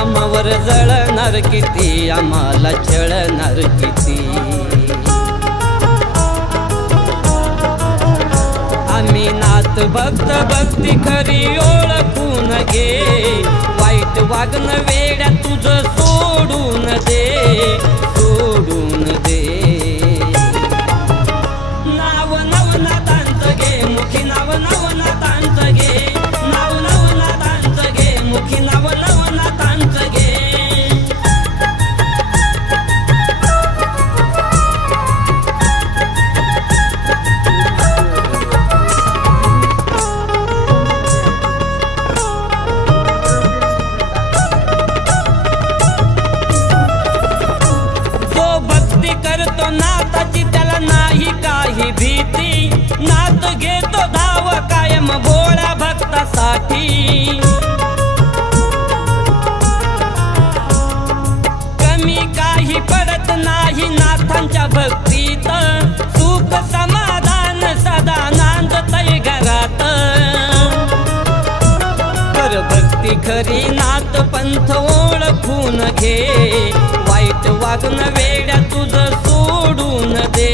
आम्हावर जळणार किती, आम्हाला छळणार किती, आम्ही नात भक्त भक्ती खरी ओळखून घे, वाईट वागणं वेड्या तुझं सोडून दे, सोडून दे। नाव नवनाथांचं घे, मुखी नाव नवनाथांचं घे, नाव नवनाथांचं घे, मुखी नाव नवनाथांचं घे। करतो नाथाची त्याला नाही काही भीती, नाथ घेतो धाव कायम भोळ्या भक्तासाठी। कमी काही पडत नाही नाथांच्या भक्तीत, सुख समाधान सदा नांदतय घरात। कर भक्ती खरी नाथ पंथ ओळखून घे, वाईट वागणं वेड्या तुझं सोडून दे,